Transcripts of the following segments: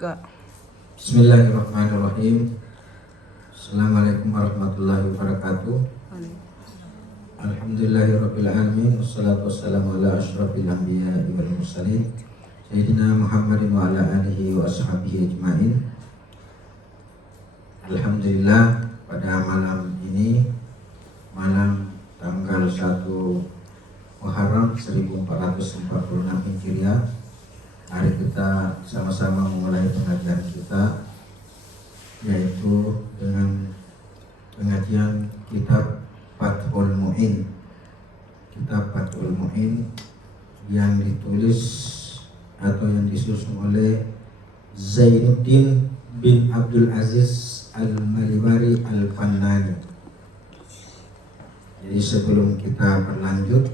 Gak. Bismillahirrahmanirrahim. Assalamualaikum warahmatullahi wabarakatuh. Alhamdulillahirabbil alamin wassalatu wassalamu ala asyrafil anbiya'i wal mursalin sayyidina Muhammadin wa ala alihi wa ashabihi ajmain. Alhamdulillah, pada malam ini, malam tanggal 1 Muharram 1446 Hijriah, hari kita sama-sama memulai pengajian kita, yaitu dengan pengajian kitab Fathul Mu'in. Kitab Fathul Mu'in yang ditulis atau yang disusun oleh Zainuddin bin Abdul Aziz Al-Malibari Al-Fannani. Jadi sebelum kita berlanjut,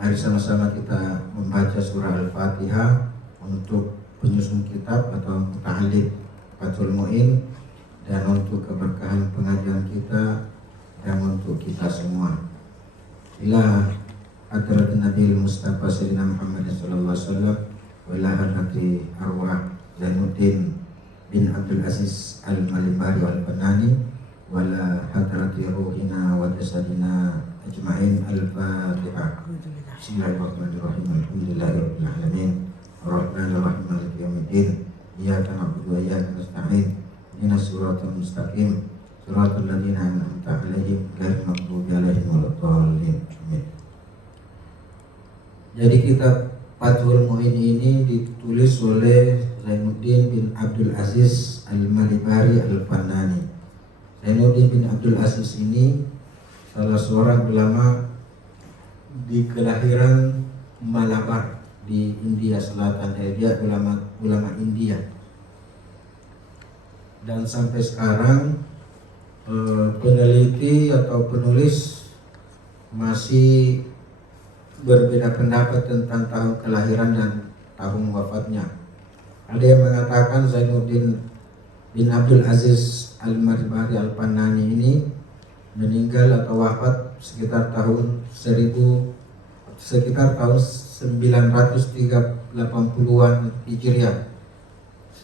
mari sama-sama kita membaca surah Al-Fatihah untuk penyusun kitab atau muta'alib Fathul Mu'in, dan untuk keberkahan pengajian kita dan untuk kita semua. Ila hadrat Nabi Mustafa Sayyidina Muhammad sallallahu alaihi wasallam wa ila hadrati arwah Zainuddin bin Abdul Aziz Al-Malibari Al-Fannani wa ila hadrati ruhina wa jasadina ajma'in. Al-Fatihah. Bismillahirrahmanirrahim. Alhamdulillahirabbil alamin. Ar-Rahmanir Rahim. Maliki yaumiddin. Iyyaka na'budu wa iyyaka nasta'in. Ihdinas siratal mustaqim. Siratal ladzina an'amta 'alaihim ghairil maghdubi 'alaihim waladdallin. Amin. Jadi kitab Fathul Mu'in ini ditulis oleh Zainuddin bin Abdul Aziz Al-Malibari Al-Fannani. Zainuddin bin Abdul Aziz ini salah seorang ulama di kelahiran Malabar di India Selatan. Dia ulama India, dan sampai sekarang peneliti atau penulis masih berbeda pendapat tentang tahun kelahiran dan tahun wafatnya. Ada yang mengatakan Zainuddin bin Abdul Aziz Al-Malibari Al-Fannani ini meninggal atau wafat sekitar tahun 980-an Hijriah.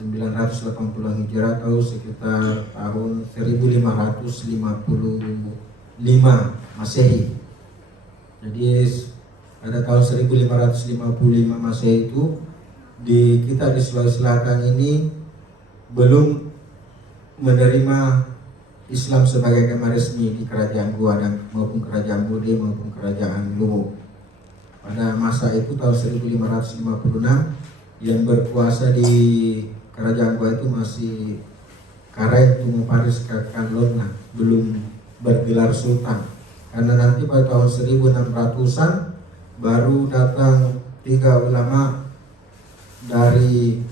980 Hijriah atau sekitar tahun 1555 Masehi. Jadi pada tahun 1555 Masehi itu kita di Sulawesi Selatan ini belum menerima Islam sebagai agama resmi di kerajaan Goa dan maupun kerajaan Bode maupun kerajaan Luwu. Pada masa itu tahun 1556 yang berkuasa di kerajaan Goa itu masih Karai Tumuparis Kakanlona, belum bergelar sultan. Karena nanti pada tahun 1600-an baru datang 3 ulama dari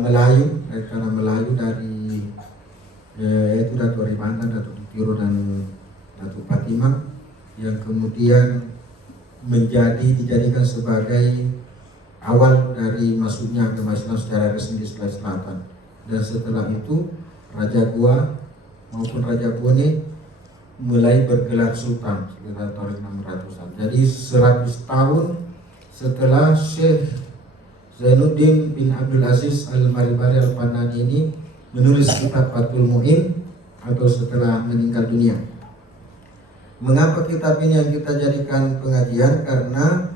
Melayu, dari tanah Melayu, dari yaitu Datuk Ribantan, Datuk Tiro dan Datuk Fatimah, yang kemudian dijadikan sebagai awal dari masuknya agama Islam secara resmi di Sulawesi Selatan. Dan setelah itu Raja Goa maupun Raja Bone mulai bergelar sultan sekitar tahun 600-an. Jadi 100 tahun setelah Syekh Zainuddin bin Abdul Aziz Al-Malibari Al-Fannani ini menulis kitab Fathul Mu'in atau setelah meninggal dunia. Mengapa kitab ini yang kita jadikan pengajian? Karena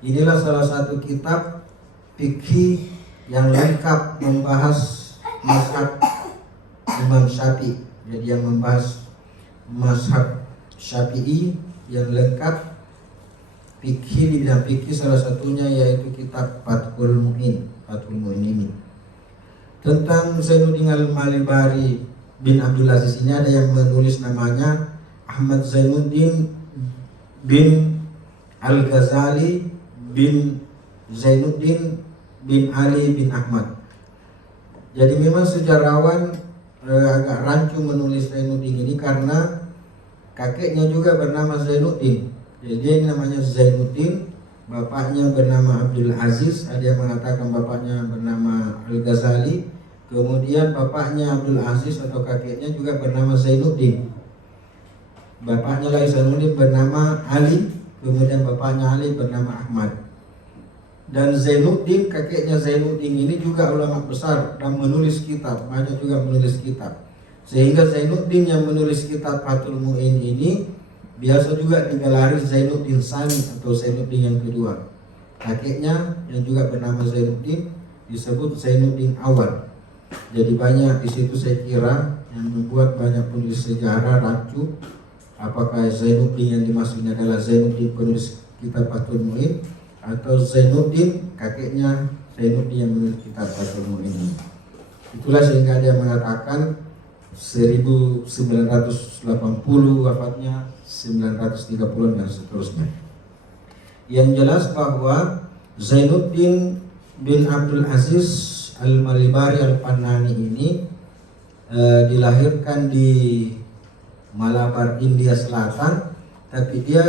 inilah salah satu kitab fikih yang lengkap membahas mazhab Imam Syafi'i. Jadi yang membahas mazhab Syafi'i yang lengkap fikih, di bidang fikih salah satunya yaitu kitab Fathul Mu'in. Fathul Mu'in ini tentang Zainuddin Al-Malibari bin Abdul Aziz ini ada yang menulis namanya Ahmad Zainuddin bin Al-Ghazali bin Zainuddin bin Ali bin Ahmad. Jadi memang sejarawan agak rancu menulis Zainuddin ini karena kakeknya juga bernama Zainuddin. Jadi dia namanya Zainuddin, bapaknya bernama Abdul Aziz. Ada yang mengatakan bapaknya bernama Al-Ghazali, kemudian bapaknya Abdul Aziz atau kakeknya juga bernama Zainuddin. Bapaknya lagi Zainuddin bernama Ali, kemudian bapaknya Ali bernama Ahmad. Dan Zainuddin, kakeknya Zainuddin ini juga ulama besar dan menulis kitab, banyak juga menulis kitab. Sehingga Zainuddin yang menulis kitab Fathul Mu'in ini biasa juga digelari Zainuddin Sani atau Zainuddin yang kedua. Kakeknya yang juga bernama Zainuddin disebut Zainuddin Awal. Jadi banyak di situ saya kira yang membuat banyak penulis sejarah ragu apakah Zainuddin yang dimaksudnya adalah Zainuddin penulis kitab Fathul Mu'in atau Zainuddin kakeknya Zainuddin yang menulis kitab Fathul Mu'in. Itulah sehingga dia mengatakan 1980 wafatnya, 930 dan seterusnya. Yang jelas bahwa Zainuddin bin Abdul Aziz Al-Malibari Al-Fannani ini dilahirkan di Malabar, India Selatan, tapi dia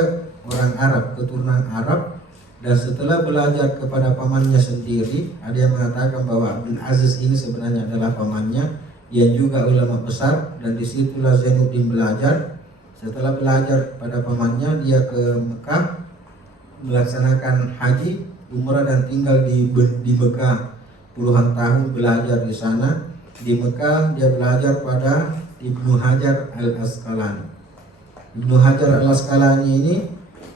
orang Arab, keturunan Arab. Dan setelah belajar kepada pamannya sendiri, ada yang mengatakan bahwa Abdul Aziz ini sebenarnya adalah pamannya yang juga ulama besar, dan disitulah Zainuddin belajar. Setelah belajar pada pamannya, dia ke Mekah melaksanakan haji, umrah dan tinggal di Mekah puluhan tahun belajar di sana. Di Mekah dia belajar pada Ibnu Hajar Al-Asqalani. Ibnu Hajar Al-Asqalani ini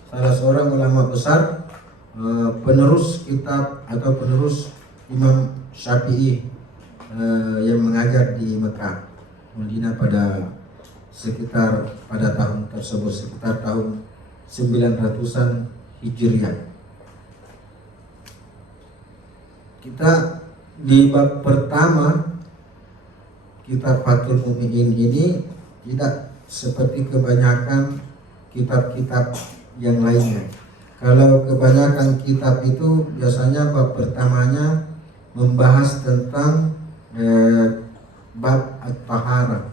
salah seorang ulama besar, penerus kitab atau penerus Imam Syafi'i yang mengajar di Mekah, Madinah pada tahun tersebut, sekitar tahun 900-an Hijriah. Kita di bab pertama kitab Fathul Mu'in ini tidak seperti kebanyakan kitab-kitab yang lainnya. Kalau kebanyakan kitab itu biasanya bab pertamanya membahas tentang bab at-taharah,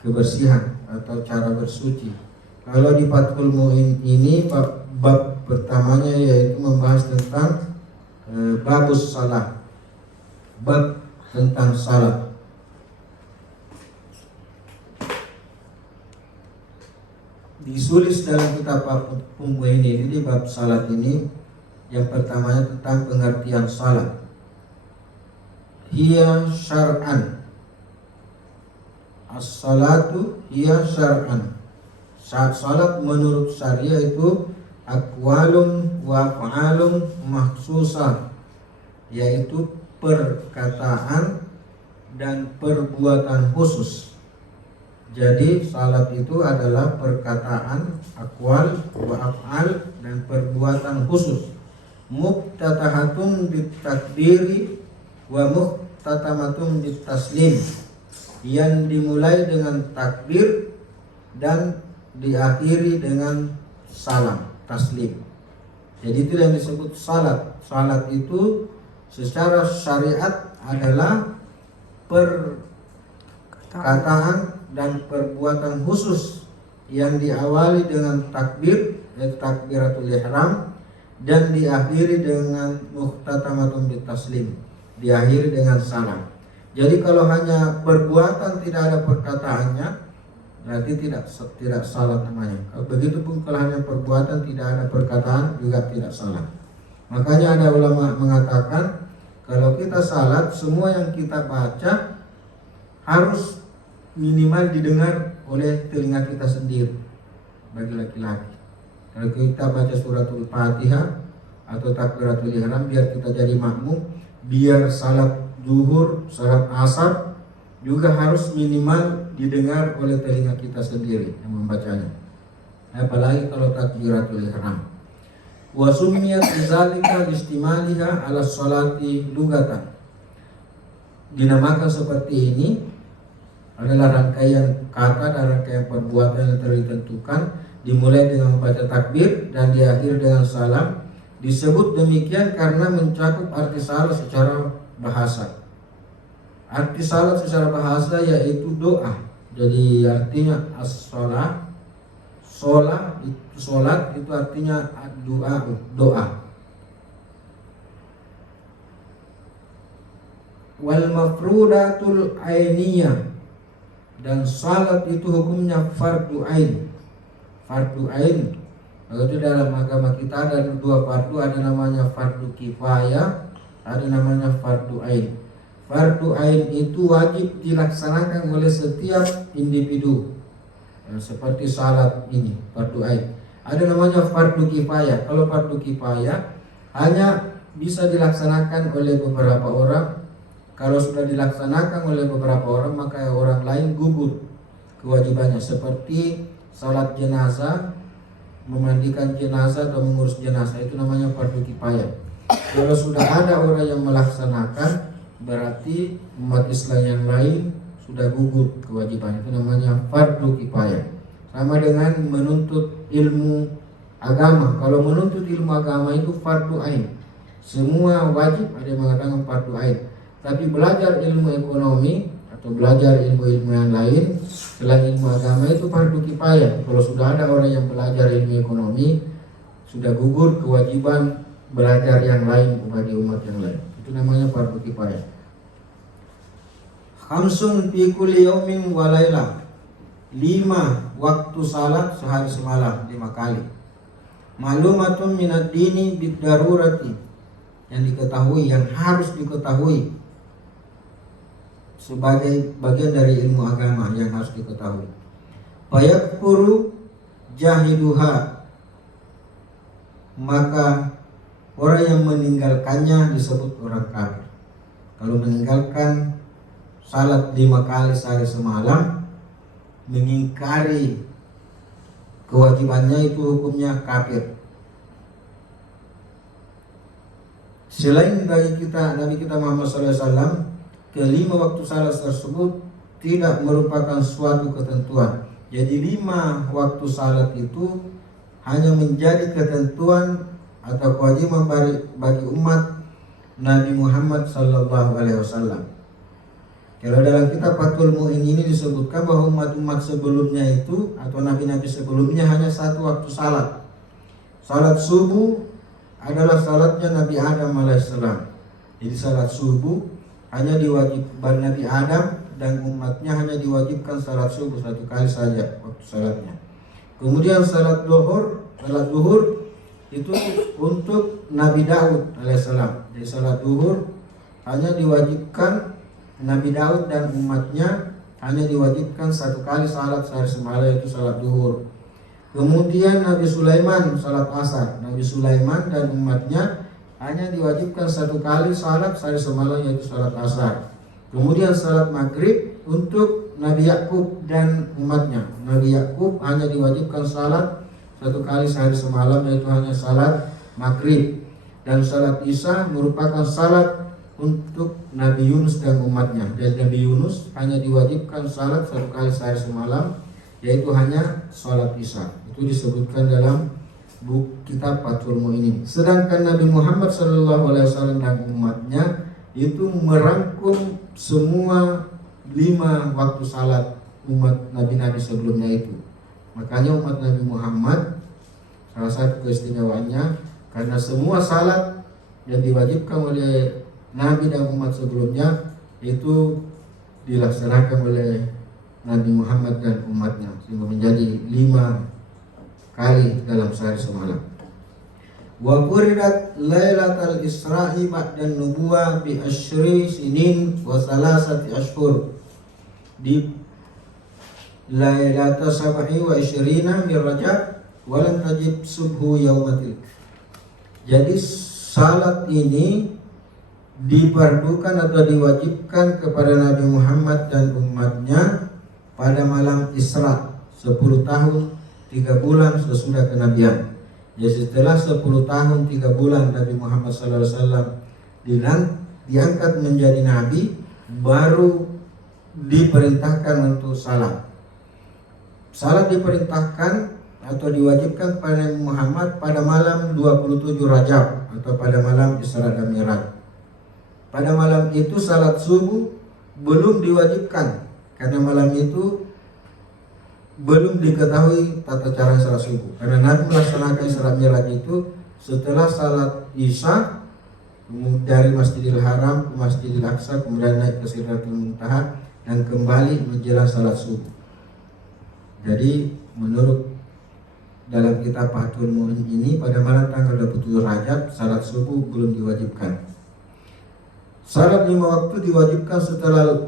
kebersihan atau cara bersuci. Kalau di Fathul Mu'in ini bab pertamanya yaitu membahas tentang babus salat, bab tentang salat. Disulis dalam kitab Fathul Mu'in ini di bab salat ini yang pertamanya tentang pengertian salat. Hiya syar'an, as-salatu hiya syar'an. Salat menurut syariah itu aqwalun wa af'alun mahsusah, yaitu perkataan dan perbuatan khusus. Jadi salat itu adalah perkataan, aqwal wa af'al dan perbuatan khusus. Muftatahatun bitakbiri wa muhtatamatun bitaslim, yang dimulai dengan takbir dan diakhiri dengan salam, taslim. Jadi itu yang disebut salat. Salat itu secara syariat adalah perkataan dan perbuatan khusus yang diawali dengan takbir, yaitu takbiratul ihram, dan diakhiri dengan muhtatamatun bitaslim, diakhiri dengan salam. Jadi kalau hanya perbuatan tidak ada perkataannya, berarti tidak salat namanya. Begitupun kalau hanya perbuatan tidak ada perkataan juga tidak salat. Makanya ada ulama mengatakan kalau kita salat, semua yang kita baca harus minimal didengar oleh telinga kita sendiri. Bagi laki-laki, kalau kita baca suratul Fatihah atau takbiratul ihram, biar kita jadi makmum, biar salat zuhur, salat asar juga harus minimal didengar oleh telinga kita sendiri yang membacanya. Apalagi kalau takbiratul ihram. Wa summiyat bidzalika listimaliha ala sholati lugatan. Dinamakan seperti ini adalah rangkaian kata dan rangkaian perbuatan yang telah ditentukan, dimulai dengan membaca takbir dan diakhiri dengan salam. Disebut demikian karena mencakup arti salat secara bahasa. Arti salat secara bahasa yaitu doa. Jadi artinya as-shalah, solat itu artinya doa. Wal mafrudatul ainiyah, dan salat itu hukumnya fardu ain. Fardu ain Kalau di dalam agama kita ada dua fardu, ada namanya fardu kifayah, ada namanya fardu ain. Fardu ain itu wajib dilaksanakan oleh setiap individu, seperti salat ini fardu ain. Ada namanya fardu kifayah. Kalau fardu kifayah hanya bisa dilaksanakan oleh beberapa orang. Kalau sudah dilaksanakan oleh beberapa orang, maka orang lain gugur kewajibannya, seperti salat jenazah, memandikan jenazah atau mengurus jenazah, itu namanya fardu kifayah. Kalau sudah ada orang yang melaksanakan, berarti umat Islam yang lain sudah gugur kewajiban, itu namanya fardu kifayah. Sama dengan menuntut ilmu agama. Kalau menuntut ilmu agama itu fardu ain. Semua wajib, ada yang mengatakan fardu ain. Tapi belajar ilmu ekonomi atau belajar ilmu-ilmu yang lain selain ilmu agama itu fardu kifayah. Kalau sudah ada orang yang belajar ilmu ekonomi, sudah gugur kewajiban belajar yang lain bagi umat yang lain. Itu namanya fardu kifayah. Khamsun fi kulli yaumin wa lailah. 5 waktu salat sehari semalam, 5 kali. Ma'lumatun minad dini bid darurati, yang diketahui, yang harus diketahui sebagai bagian dari ilmu agama yang harus diketahui. Fayakfuru jahiduha, maka orang yang meninggalkannya disebut orang kafir. Kalau meninggalkan salat 5 kali sehari semalam, mengingkari kewajibannya, itu hukumnya kafir. Selain bagi kita, Nabi kita Muhammad SAW, kelima waktu salat tersebut tidak merupakan suatu ketentuan. Jadi 5 waktu salat itu hanya menjadi ketentuan atau kewajiban bagi umat Nabi Muhammad SAW. Kalau dalam kitab Fathul Mu'in ini disebutkan bahwa umat-umat sebelumnya itu atau nabi-nabi sebelumnya hanya 1 waktu salat. Salat subuh adalah salatnya Nabi Adam alaihissalam. Jadi salat subuh hanya diwajibkan Nabi Adam dan umatnya, hanya diwajibkan salat subuh 1 kali saja waktu salatnya. Kemudian salat duhur itu untuk Nabi Daud alaihissalam. Jadi salat duhur hanya diwajibkan Nabi Daud dan umatnya, hanya diwajibkan 1 kali salat sehari semalam, yaitu salat duhur. Kemudian Nabi Sulaiman salat asar. Nabi Sulaiman dan umatnya hanya diwajibkan 1 kali salat sehari semalam, yaitu salat asar. Kemudian salat maghrib untuk Nabi Yakub dan umatnya. Nabi Yakub hanya diwajibkan salat 1 kali sehari semalam, yaitu hanya salat maghrib. Dan salat isya merupakan salat untuk Nabi Yunus dan umatnya. Dan Nabi Yunus hanya diwajibkan salat 1 kali sehari semalam, yaitu hanya salat isya. Itu disebutkan dalam buku kitab Fathul Mu'in. Sedangkan Nabi Muhammad SAW dan umatnya itu merangkum semua 5 waktu salat umat nabi-nabi sebelumnya itu. Makanya umat Nabi Muhammad, salah satu keistimewaannya, karena semua salat yang diwajibkan oleh Nabi dan umat sebelumnya itu dilaksanakan oleh Nabi Muhammad dan umatnya, sehingga menjadi 5 kali dalam sehari semalam. Wa furidat lailatul Isra'i ba'dan nubuwah bi asyri sinin wa salasati ashhur. Di lailatul sab'i wa isyrina min Rajab wa lam tajib subhu yaumatil. Jadi salat ini diperdukan atau diwajibkan kepada Nabi Muhammad dan umatnya pada malam Isra, 10 tahun 3 bulan sesudah kenabian. Jadi setelah 10 tahun 3 bulan Nabi Muhammad SAW diangkat menjadi nabi, baru diperintahkan untuk salat. Salat diperintahkan atau diwajibkan pada Nabi Muhammad pada malam 27 Rajab atau pada malam Isra dan Mi'raj. Pada malam itu salat subuh belum diwajibkan, karena malam itu belum diketahui tata cara salat subuh. Karena Nabi melaksanakan Isra Mi'raj itu setelah salat Isya dari Masjidil Haram ke Masjidil Aqsa, kemudian naik ke Sidratul Muntaha dan kembali menjelang salat subuh. Jadi menurut dalam kitab Fathul Mu'in ini, pada malam tanggal 27 Rajab salat subuh belum diwajibkan. Salat 5 waktu diwajibkan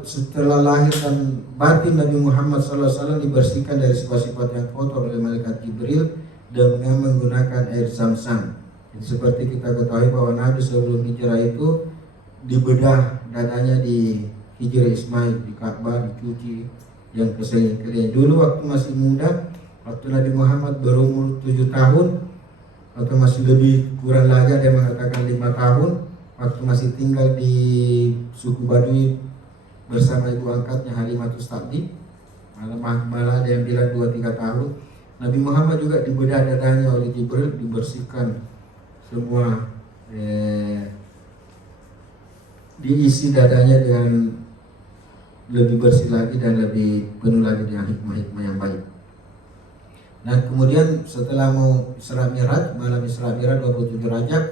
setelah lahir dan batin Nabi Muhammad SAW dibersihkan dari sifat-sifat yang kotor oleh malaikat Jibril dengan menggunakan air Zam-Zam. Seperti kita ketahui bahwa Nabi sebelum hijrah itu dibedah dadanya di Hijrah Ismail, di Ka'bah, dicuci yang kesering-kesering. Dulu waktu masih muda, waktu Nabi Muhammad berumur 7 tahun atau masih lebih kurang lagi, ada yang mengatakan 5 tahun, waktu masih tinggal di suku Baduy bersama ibu angkatnya Halimatus Sa'di, malah ada yang bilang 2-3 tahun. Nabi Muhammad juga dibedah dadanya oleh Jibril, dibersihkan semua, diisi dadanya dengan lebih bersih lagi dan lebih penuh lagi dengan hikmah-hikmah yang baik. Nah kemudian setelah mau Isra Mi'raj, malam Isra Mi'raj 27 Rajab,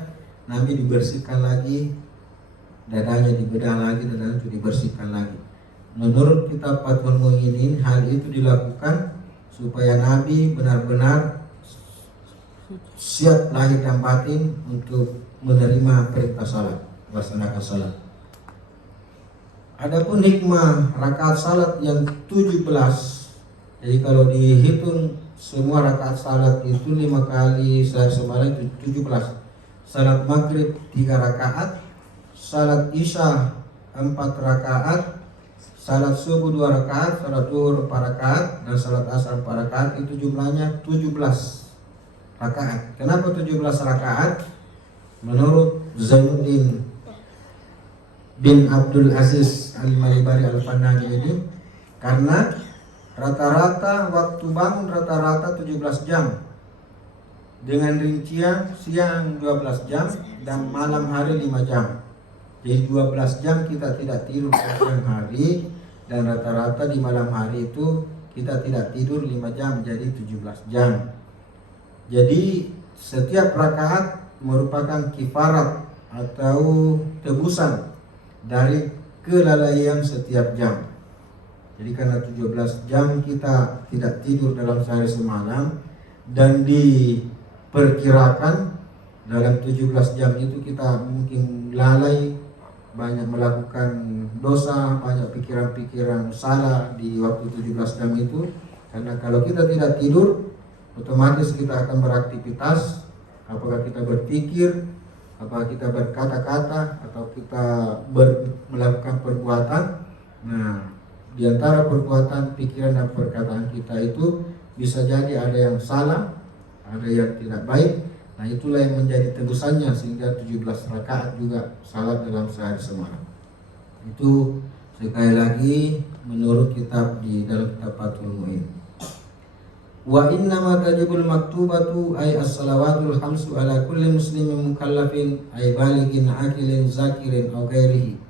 Nabi dibersihkan lagi dadanya, dibedah lagi dadanya, itu dibersihkan lagi. Menurut kitab Fathul Mu'inin, hal itu dilakukan supaya Nabi benar-benar siap lahir dan batin untuk menerima perintah salat, melaksanakan salat. Adapun hikmah rakaat salat yang 17, jadi kalau dihitung semua rakaat salat itu 5 kali sehari semalam itu 17. Salat maghrib 3 rakaat, salat isya 4 rakaat, salat subuh 2 rakaat, salat zuhur 4 rakaat, dan salat asar 4 rakaat, itu jumlahnya 17 rakaat. Kenapa 17 rakaat? Menurut Zainuddin bin Abdul Aziz Al-Malibari Al-Fanani ini, karena rata-rata waktu bangun rata-rata 17 jam, dengan rincian siang 12 jam dan malam hari 5 jam. Jadi 12 jam kita tidak tidur siang hari, dan rata-rata di malam hari itu kita tidak tidur 5 jam, jadi 17 jam. Jadi setiap rakaat merupakan kifarat atau tebusan dari kelalaian setiap jam. Jadi karena 17 jam kita tidak tidur dalam sehari semalam, dan diperkirakan dalam 17 jam itu kita mungkin lalai, banyak melakukan dosa, banyak pikiran-pikiran salah di waktu 17 jam itu. Karena kalau kita tidak tidur, otomatis kita akan beraktivitas, apakah kita berpikir, apakah kita berkata-kata, atau kita melakukan perbuatan. Nah, di antara perbuatan, pikiran, dan perkataan kita itu bisa jadi ada yang salah, ada yang tidak baik. Nah itulah yang menjadi tebusannya, sehingga 17 rakaat juga salat dalam sehari semalam. Itu sekali lagi menurut kitab di dalam kitab Fathul Mu'in. Wa inna ma tajibul maktubatu ay as-salawatul khamsu ala kulli muslimin mukallafin ay balighin aqilin zakirin aw ghairihi.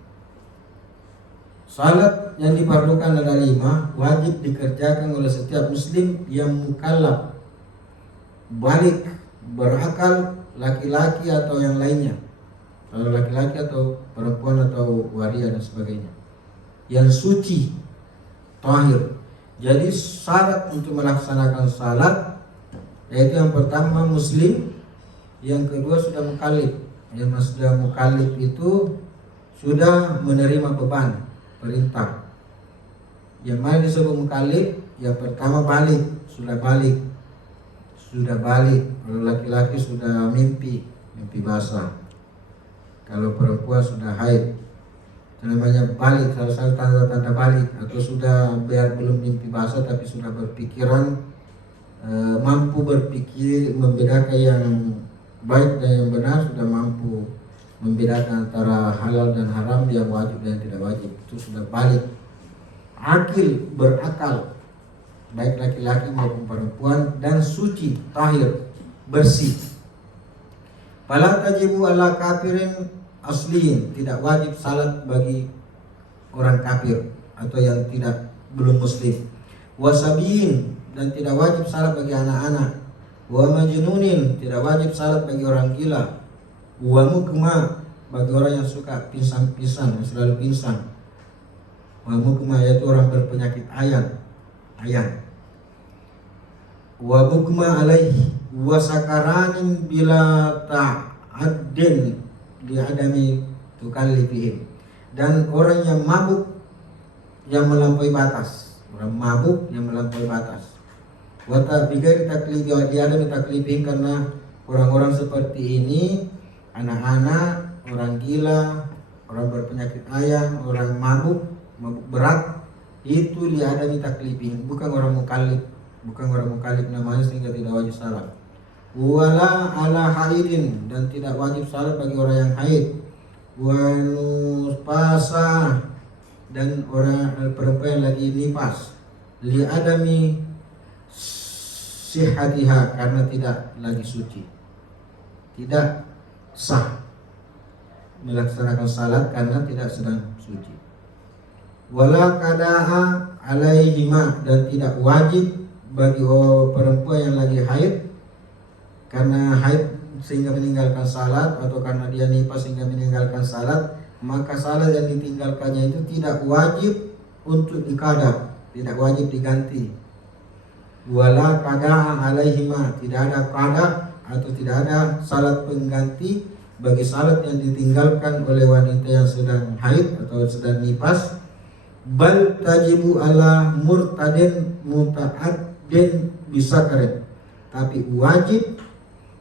Salat yang diperlukan ada 5, wajib dikerjakan oleh setiap muslim yang mukallaf, balik, berakal, laki-laki atau yang lainnya, kalau laki-laki atau perempuan atau waria dan sebagainya, yang suci, tahir. Jadi syarat untuk melaksanakan salat yaitu yang pertama muslim, yang kedua sudah mukallaf. Yang sudah mukallaf itu sudah menerima beban perintah. Yang mana disebut mukallaf? Yang pertama balik, sudah balik. Kalau laki-laki sudah mimpi basah. Kalau perempuan sudah haid, itu namanya balik. Salah satu tanda-tanda balik. Atau sudah biar belum mimpi basah tapi sudah berpikiran, mampu berpikir, membedakan yang baik dan yang benar, sudah mampu membedakan antara halal dan haram, yang wajib dan yang tidak wajib. Itu sudah balik. Akil, berakal, baik laki-laki maupun perempuan, dan suci, tahir, bersih. Fala tajibu ala kafirin asliin, tidak wajib salat bagi orang kafir atau yang belum muslim. Wasabiin, dan tidak wajib salat bagi anak-anak. Wa majnunin, tidak wajib salat bagi orang gila. Wa mukma, bagi orang yang suka pingsan-pingsan, yang selalu pingsan. Wa mukma, yaitu orang berpenyakit ayan. wa bukma alaihi wa sakaranin bila ta'addin li adami tukallifihim, dan orang yang mabuk yang melampaui batas, orang mabuk yang melampaui batas. Wa ta'bigari taklifi wa di adami taklifihim, karena orang-orang seperti ini, anak-anak, orang gila, orang berpenyakit ayam, orang mabuk berat, itu li adami taklifihim, bukan orang mukallif namanya, sehingga tidak wajib salat. Wala ala haidin, dan tidak wajib salat bagi orang yang haid. Wa nufasa, dan orang perempuan yang lagi nifas, li adami sihatiha, karena tidak lagi suci, tidak sah melaksanakan salat karena tidak sedang suci. Wala qada'a alaihima, dan tidak wajib bagi perempuan yang lagi haid karena haid sehingga meninggalkan salat, atau karena dia nifas sehingga meninggalkan salat, maka salat yang ditinggalkannya itu tidak wajib untuk diqada, tidak wajib diganti. Wala qada'a alaihima, tidak ada qada atau tidak ada salat pengganti bagi salat yang ditinggalkan oleh wanita yang sedang haid atau sedang nifas. Bal tajibu ala murtadin muta'addin bisakarin, tapi wajib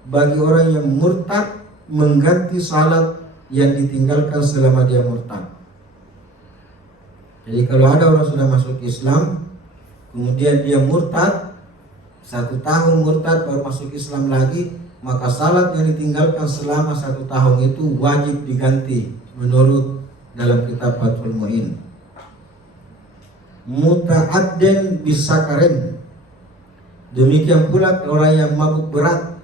bagi orang yang murtad mengganti salat yang ditinggalkan selama dia murtad. Jadi kalau ada orang sudah masuk Islam kemudian dia murtad, 1 tahun murtad baru masuk Islam lagi, maka salat yang ditinggalkan selama 1 tahun itu wajib diganti menurut dalam kitab Fathul Mu'in. Muta'addin bisakarin, demikian pula orang yang mabuk berat.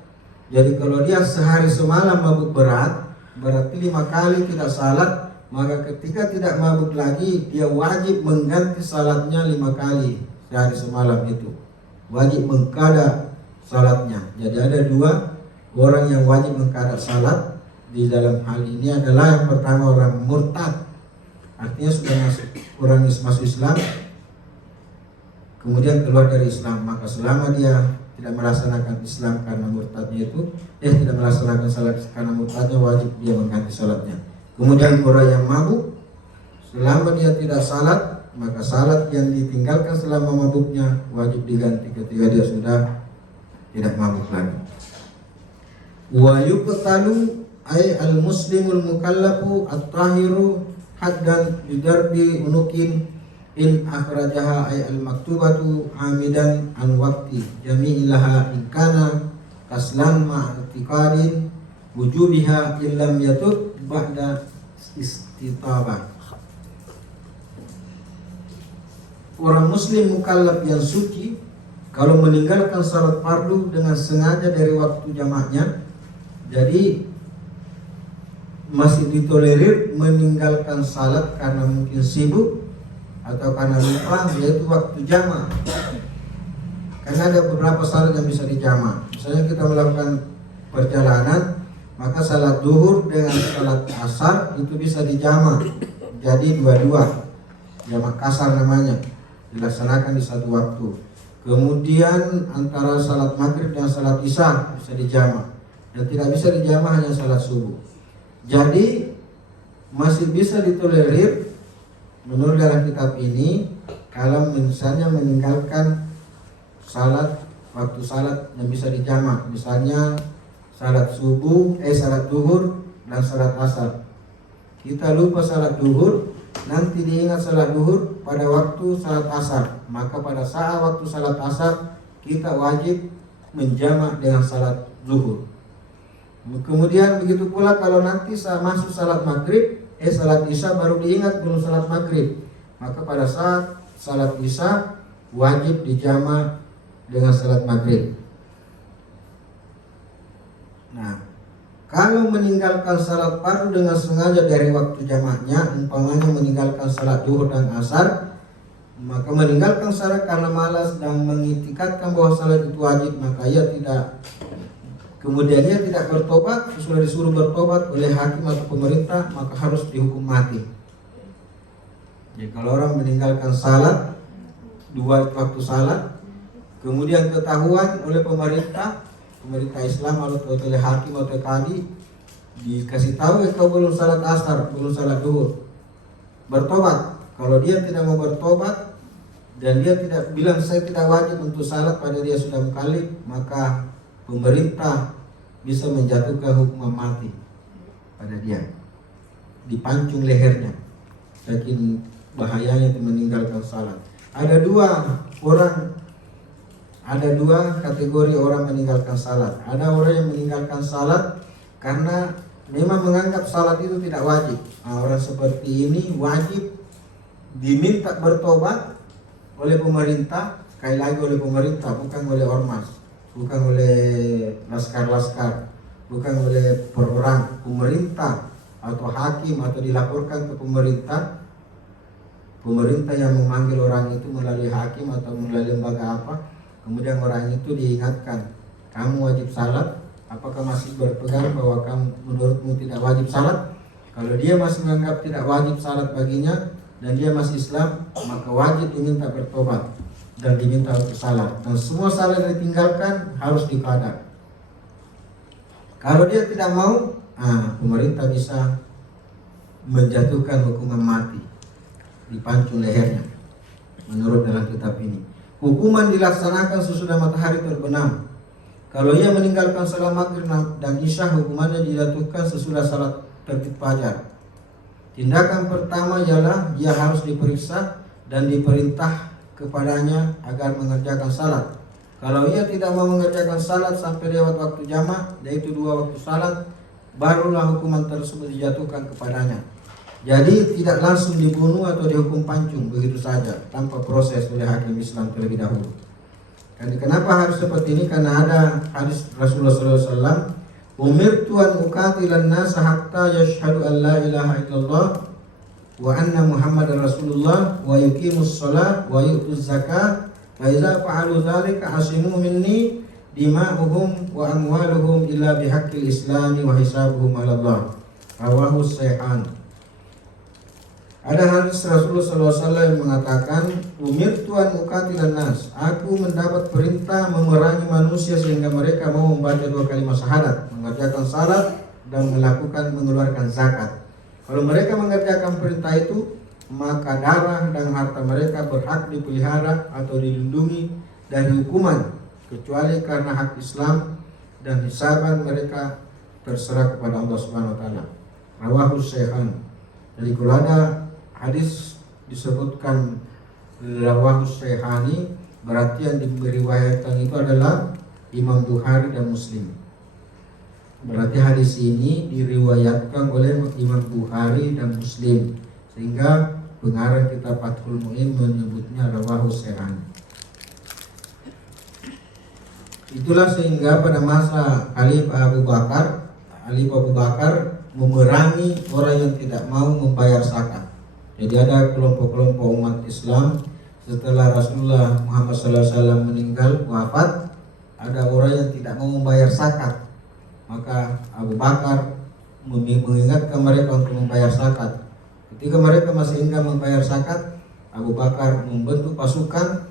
Jadi kalau dia sehari semalam mabuk berat, berarti 5 kali tidak salat, maka ketika tidak mabuk lagi dia wajib mengganti salatnya 5 kali sehari semalam itu, wajib mengqada salatnya. Jadi ada 2 orang yang wajib mengqada salat di dalam hal ini adalah yang pertama orang murtad, artinya sudah masuk, orang masuk Islam kemudian keluar dari Islam, maka selama dia tidak melaksanakan Islam karena murtadnya itu, tidak melaksanakan salat karena murtadnya, wajib dia mengganti salatnya. Kemudian orang yang mabuk, selama dia tidak salat, maka salat yang ditinggalkan selama mabuknya wajib diganti ketika dia sudah tidak mabuk lagi. Wa yuqtalu ay al muslimul mukallafu at-tahiru haddan bidarbi unukin in akhrajaha ay al maktubatu hamidan an waqti jami'ilaha in kana kaslan ma'tiqadin wujubiha illam yatub ba'da istitabah. Orang muslim mukallaf yang suci kalau meninggalkan salat fardu dengan sengaja dari waktu jamaknya, jadi masih ditolerir meninggalkan salat karena mungkin sibuk atau karena lupa, yaitu waktu jamak. Karena ada beberapa salat yang bisa dijamak. Misalnya kita melakukan perjalanan, maka salat duhur dengan salat asar itu bisa dijamak, jadi 2-2, jamak kasar namanya, dilaksanakan di satu waktu. Kemudian antara salat maghrib dan salat isya bisa dijamak, dan tidak bisa dijamak hanya salat subuh. Jadi masih bisa ditolerir menurut dalam kitab ini kalau misalnya meninggalkan salat, waktu salat yang bisa dijamak, misalnya salat subuh, salat duhur dan salat asar. Kita lupa salat duhur, nanti diingat salat duhur pada waktu salat asar, maka pada saat waktu salat asar kita wajib menjamak dengan salat zuhur. Kemudian begitu pula kalau nanti masuk salat maghrib, salat isya baru diingat belum salat maghrib, maka pada saat salat isya wajib dijamak dengan salat maghrib. Nah, kalau meninggalkan salat fardu dengan sengaja dari waktu jamaknya, umpamanya meninggalkan salat duhur dan asar, maka meninggalkan salat karena malas dan mengitikadkan bahwa salat itu wajib, maka ia tidak, kemudian dia tidak bertobat, sudah disuruh bertobat oleh hakim atau pemerintah, maka harus dihukum mati. Jadi kalau orang meninggalkan salat, 2 waktu salat kemudian ketahuan oleh pemerintah Islam atau oleh hakim atau kadi, dikasih tahu kau belum salat asar, belum salat duhur, bertobat. Kalau dia tidak mau bertobat dan dia tidak bilang saya tidak wajib untuk salat pada dia sudah mukallaf, maka pemerintah bisa menjatuhkan hukuman mati pada dia, dipancung lehernya, saking bahayanya itu meninggalkan salat. Ada dua kategori orang meninggalkan salat. Ada orang yang meninggalkan salat karena memang menganggap salat itu tidak wajib. Nah, orang seperti ini wajib diminta bertobat oleh pemerintah, sekali lagi oleh pemerintah, bukan oleh ormas, bukan oleh laskar-laskar, bukan oleh perorang, pemerintah atau hakim, atau dilaporkan ke pemerintah yang memanggil orang itu melalui hakim atau melalui lembaga apa. Kemudian orang itu diingatkan, kamu wajib salat, apakah masih berpegang bahwa kamu menurutmu tidak wajib salat? Kalau dia masih menganggap tidak wajib salat baginya dan dia masih Islam, maka wajib diminta bertobat dan diminta untuk salat. Dan semua salat yang ditinggalkan harus diqada. Kalau dia tidak mau, pemerintah bisa menjatuhkan hukuman mati, dipancung lehernya, menurut dalam kitab ini. Hukuman dilaksanakan sesudah matahari terbenam. Kalau ia meninggalkan salat maghrib dan isya, hukumannya dijatuhkan sesudah salat terbit fajar. Tindakan pertama ialah dia harus diperiksa dan diperintah kepadanya agar mengerjakan salat. Kalau ia tidak mau mengerjakan salat sampai lewat waktu jamak, yaitu 2 waktu salat, barulah hukuman tersebut dijatuhkan kepadanya. Jadi tidak langsung dibunuh atau dihukum pancung begitu saja tanpa proses oleh hakim Islam terlebih dahulu. Kenapa harus seperti ini? Karena ada hadis Rasulullah SAW, umirtu an uqatilan nas hatta yashhadu an la ilaha illallah wa anna muhammadar rasulullah wa yuqimus shalah wa yu'tuz zakah fa idza fa'alu dzalika asimu minni dima'uhum wa amwaluhum illa bihaqqil islami wa hisabuhum 'ala Allah. Rawahu Sahihah. Ada hadis Rasulullah SAW yang mengatakan, umirtu an uqatilan nas, aku mendapat perintah memerangi manusia sehingga mereka mau membaca 2 kalimat syahadat, mengerjakan salat dan mengeluarkan zakat. Kalau mereka mengerjakan perintah itu, maka darah dan harta mereka berhak dipelihara atau dilindungi dari hukuman, kecuali karena hak Islam, dan hisaban mereka terserah kepada Allah Subhanahu wa taala. Rawahu Sahihah. Jadi kalau ada hadis disebutkan rawahu Sahihani, berarti yang diriwayatkan itu adalah Imam Bukhari dan Muslim. Berarti hadis ini diriwayatkan oleh Imam Bukhari dan Muslim, sehingga pengarang kitab Fathul Mu'in menyebutnya rawahu Sahihani. Itulah sehingga pada masa Khalifah Abu Bakar memerangi orang yang tidak mau membayar zakat. Jadi ada kelompok-kelompok umat Islam setelah Rasulullah Muhammad SAW meninggal wafat, ada orang yang tidak mau membayar zakat. Maka Abu Bakar mengingatkan mereka untuk membayar zakat. Ketika mereka masih enggan membayar zakat, Abu Bakar membentuk pasukan,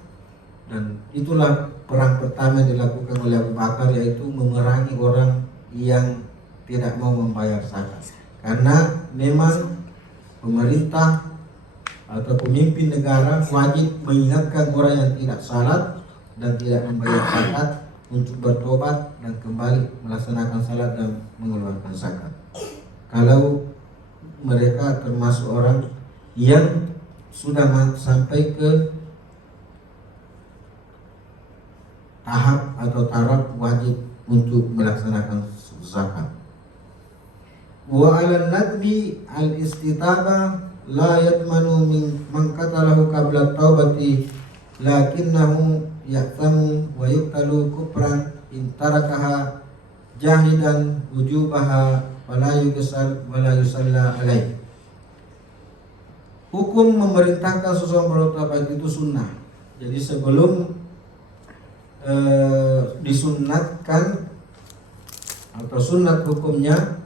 dan itulah perang pertama yang dilakukan oleh Abu Bakar, yaitu memerangi orang yang tidak mau membayar zakat. Karena memang pemerintah atau pemimpin negara wajib mengingatkan orang yang tidak salat dan tidak membayar zakat untuk bertobat dan kembali melaksanakan salat dan mengeluarkan zakat. Kalau mereka termasuk orang yang sudah sampai ke tahap atau taraf wajib untuk melaksanakan zakat. Wa 'alan nadbi al-istitaba la yatmanu man qatalahu qabla taubati lakinnahu ya'tamu wa yuqtalu kufran in tarakaha jahidan wujubaha wala yughsal wala yusalla alaih. Hukum memerintahkan seseorang bertobat itu sunnah. Jadi sebelum disunnatkan atau sunnat hukumnya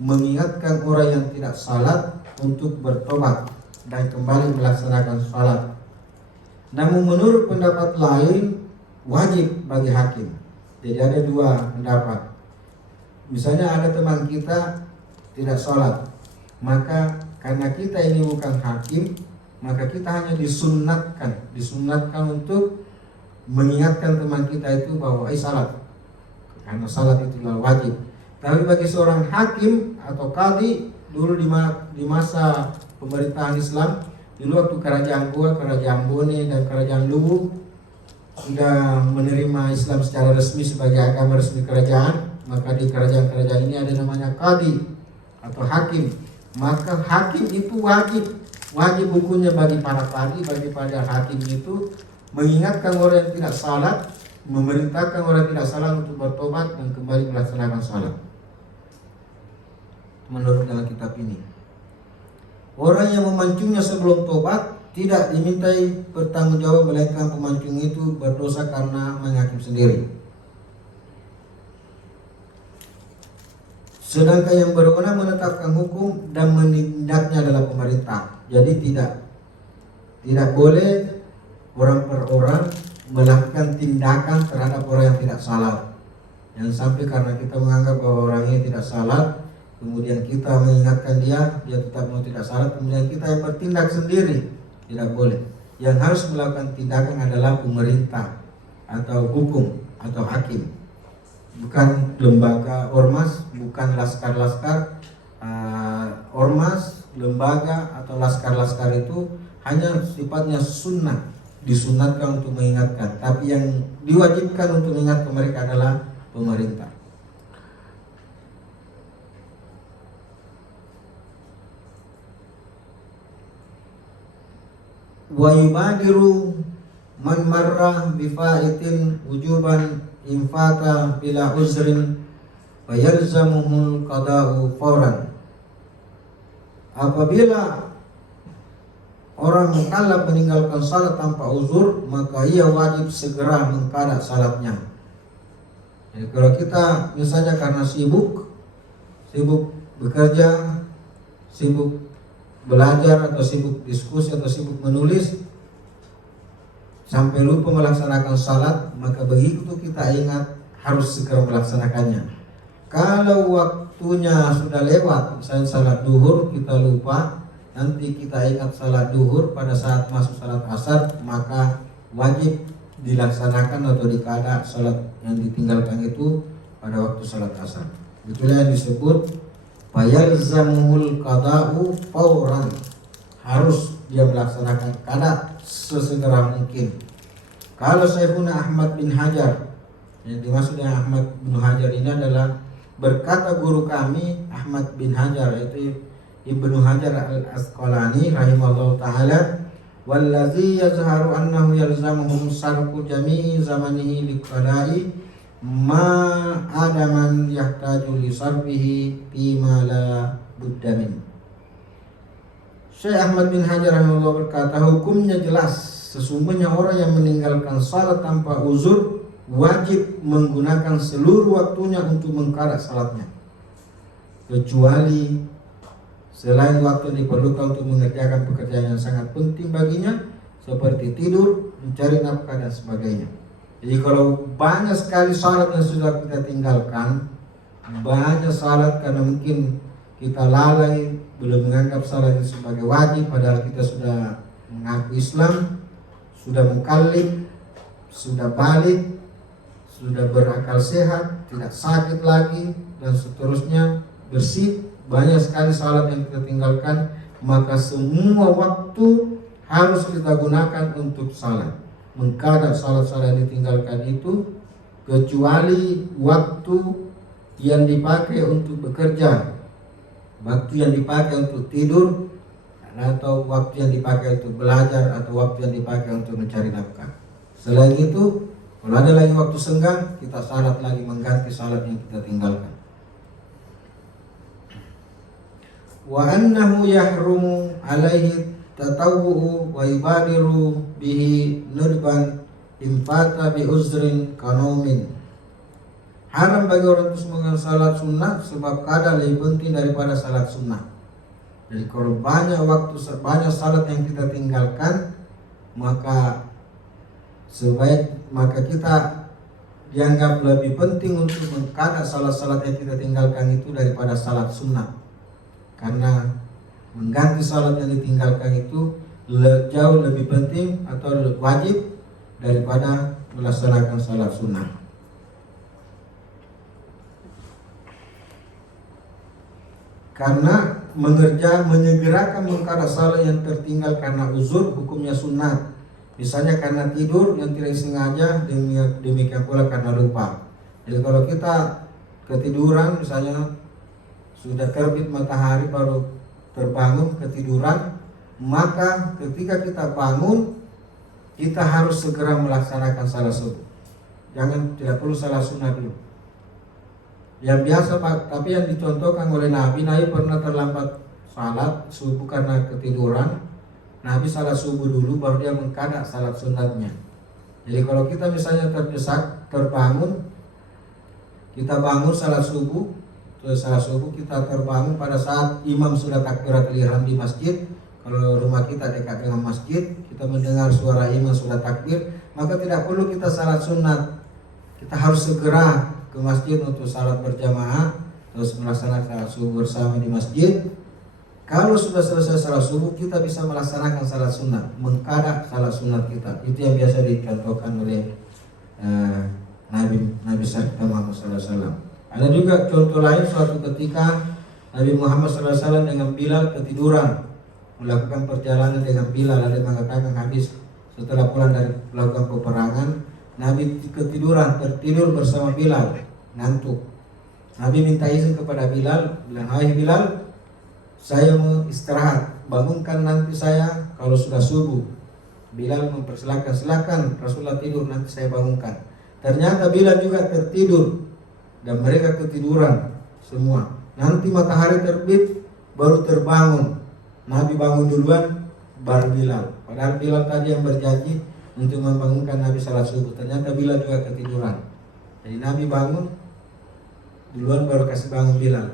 mengingatkan orang yang tidak salat untuk bertobat dan kembali melaksanakan salat. Namun menurut pendapat lain, wajib bagi hakim. Jadi ada dua pendapat. Misalnya ada teman kita tidak sholat, maka karena kita ini bukan hakim, maka kita hanya disunatkan untuk mengingatkan teman kita itu bahwa salat, karena salat itulah wajib. Tapi bagi seorang hakim atau qadhi dulu di masa pemerintahan Islam, dulu waktu kerajaan Goa, kerajaan Bone dan kerajaan Luwu sudah menerima Islam secara resmi sebagai agama resmi kerajaan, maka di kerajaan-kerajaan ini ada namanya qadhi atau hakim. Maka hakim itu wajib hukumnya bagi para qadhi, bagi para hakim itu mengingatkan orang yang tidak salat, memerintahkan orang yang tidak salat untuk bertobat dan kembali melaksanakan salat. Menurut dalam kitab ini, orang yang memancungnya sebelum tobat tidak dimintai bertanggungjawab, melainkan pemancung itu berdosa karena menghakim sendiri. Sedangkan yang berwenang menetapkan hukum dan menindaknya adalah pemerintah. Jadi tidak boleh orang per orang melakukan tindakan terhadap orang yang tidak salat. Jangan sampai karena kita menganggap bahwa orang ini tidak salat, kemudian kita mengingatkan dia tetap mau tidak salat, kemudian kita yang bertindak sendiri. Tidak boleh. Yang harus melakukan tindakan adalah pemerintah atau hukum atau hakim, bukan lembaga ormas, bukan laskar-laskar. Ormas, lembaga atau laskar-laskar itu hanya sifatnya sunnah, disunatkan untuk mengingatkan, tapi yang diwajibkan untuk mengingatkan mereka adalah pemerintah. Wa yubadiru man marra bifaitin wujuban infata bila uzrin wa yalzamuhul qada'u fawran. Apabila orang mukallaf meninggalkan salat tanpa uzur, maka ia wajib segera mengqada salatnya. Jadi kalau kita misalnya karena sibuk bekerja, sibuk belajar atau sibuk diskusi atau sibuk menulis sampai lupa melaksanakan salat, maka begitu kita ingat harus segera melaksanakannya. Kalau waktunya sudah lewat, misalnya salat duhur kita lupa, nanti kita ingat salat duhur pada saat masuk salat asar, maka wajib dilaksanakan atau dikada salat yang ditinggalkan itu pada waktu salat asar. Itulah yang disebut fayalzamuhul qada'u fawran, harus dia melaksanakan qada sesegera mungkin. Kalau Syekhuna Ahmad bin Hajar, yang dimaksud dengan Ahmad bin Hajar ini adalah berkata guru kami Ahmad bin Hajar, yaitu Ibnu Hajar al-Asqalani rahimahullah ta'ala, wallazi yazharu annahu yalzamuhum sarfu jami'i zamanihi liqada'i ma adaman yahtaju li sarfihi bima la budda min. Syekh Ahmad bin Hajar rahimahullah berkata, hukumnya jelas, sesungguhnya orang yang meninggalkan salat tanpa uzur wajib menggunakan seluruh waktunya untuk mengqada salatnya, kecuali selain waktu yang diperlukan untuk mengerjakan pekerjaan yang sangat penting baginya, seperti tidur, mencari nafkah dan sebagainya. Jadi kalau banyak sekali salat yang sudah kita tinggalkan, banyak salat karena mungkin kita lalai, belum menganggap salat itu sebagai wajib, padahal kita sudah mengaku Islam, sudah mukallaf, sudah balik, sudah berakal sehat, tidak sakit lagi dan seterusnya, bersih. Banyak sekali salat yang kita tinggalkan, maka semua waktu harus kita gunakan untuk salat, mengqada salat-salat yang ditinggalkan itu, kecuali waktu yang dipakai untuk bekerja, waktu yang dipakai untuk tidur, atau waktu yang dipakai untuk belajar, atau waktu yang dipakai untuk mencari nafkah. Selain itu, kalau ada lagi waktu senggang, kita salat lagi mengganti salat yang kita tinggalkan. Wa annahu yahrumu alaihi tatawwu'u wa yubadiru bihi nurban infata bi uzrin kanomin. Haram bagi orang itu mengenal salat sunnah sebab qada lebih penting daripada salat sunnah. Jadi kalau banyak salat yang kita tinggalkan, maka maka kita dianggap lebih penting untuk mengqada salat-salat yang kita tinggalkan itu daripada salat sunnah, karena mengganti salat yang ditinggalkan itu jauh lebih penting atau wajib daripada melaksanakan salat sunnah. Karena menyegerakan mengqada salat yang tertinggal karena uzur hukumnya sunnah. Misalnya karena tidur yang tidak sengaja, demikian pula karena lupa. Jadi kalau kita ketiduran, misalnya sudah terbit matahari baru terbangun ketiduran, maka ketika kita bangun kita harus segera melaksanakan salat subuh. Tidak perlu salat sunnah dulu. Yang biasa tapi yang dicontohkan oleh Nabi pernah terlambat salat subuh karena ketiduran. Nabi salat subuh dulu baru dia mengqada salat sunatnya. Jadi kalau kita misalnya terdesak terbangun, kita bangun salat subuh kita terbangun pada saat imam sudah takbiratul ihram di masjid. Kalau rumah kita dekat dengan masjid, kita mendengar suara imam sudah takbir, maka tidak perlu kita salat sunat. Kita harus segera ke masjid untuk salat berjamaah, terus melaksanakan salat subuh bersama di masjid. Kalau sudah selesai salat subuh, kita bisa melaksanakan salat sunat, mengqada salat sunat kita. Itu yang biasa dicontohkan oleh Nabi Muhammad SAW. Ada juga contoh lain, suatu ketika Nabi Muhammad SAW dengan Bilal ketiduran melakukan perjalanan dengan Bilal. Ada mengatakan habis setelah pulang dari melakukan peperangan, Nabi tertidur bersama Bilal, ngantuk. Nabi minta izin kepada Bilal, bilang, "Hai Bilal, saya mau istirahat, bangunkan nanti saya kalau sudah subuh." Bilal mempersilahkan, silakan Rasulullah tidur, nanti saya bangunkan. Ternyata Bilal juga tertidur dan mereka ketiduran semua. Nanti matahari terbit baru terbangun. Nabi bangun duluan baru Bilal. Padahal Bilal tadi yang berjanji untuk membangunkan Nabi salat subuh. Ternyata Bilal juga ketiduran. Jadi Nabi bangun duluan baru kasih bangun Bilal.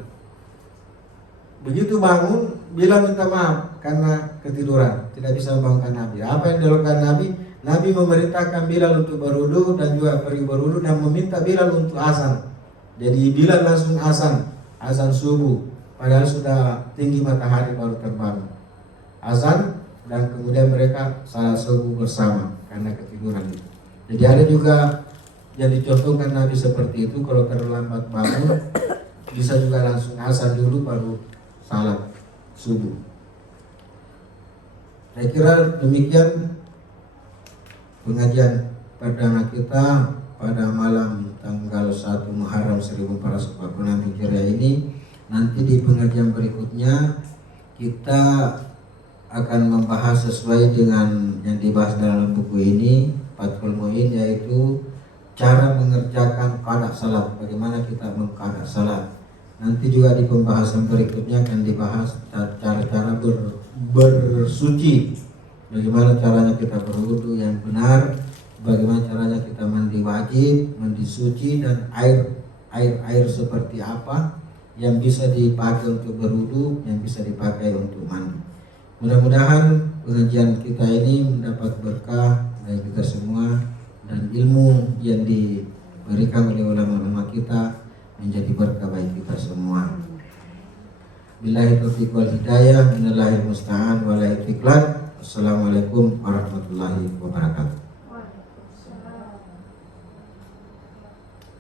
Begitu bangun, Bilal minta maaf karena ketiduran, tidak bisa membangunkan Nabi. Apa yang dilakukan Nabi? Nabi memerintahkan Bilal untuk berwudu dan juga pergi berwudu dan meminta Bilal untuk azan. Jadi Bilal langsung azan subuh, padahal sudah tinggi matahari baru terbangun. Azan dan kemudian mereka salat subuh bersama karena ketiduran itu. Jadi ada juga yang dicontohkan Nabi seperti itu, kalau terlambat bangun bisa juga langsung azan dulu baru salat subuh. Saya kira demikian pengajian perdana kita pada malam tanggal 1 Muharram 1446 Hijriah ini. Nanti di pengajian berikutnya kita akan membahas sesuai dengan yang dibahas dalam buku ini, Fathul Muin, yaitu cara mengerjakan qada salat, bagaimana kita mengqada salat. Nanti juga di pembahasan berikutnya akan dibahas cara-cara bersuci, bagaimana caranya kita berwudu yang benar, bagaimana caranya kita mandi wajib, mandi suci, dan air seperti apa yang bisa dipakai untuk berwudu, yang bisa dipakai untuk mandi. Mudah-mudahan pengajian kita ini mendapat berkah dari kita semua dan ilmu yang diberikan oleh ulama-ulama kita menjadi berkah bagi kita semua. Billahi taufiq wal hidayah, minallahil musta'an wal istiqlal. Assalamualaikum warahmatullahi wabarakatuh.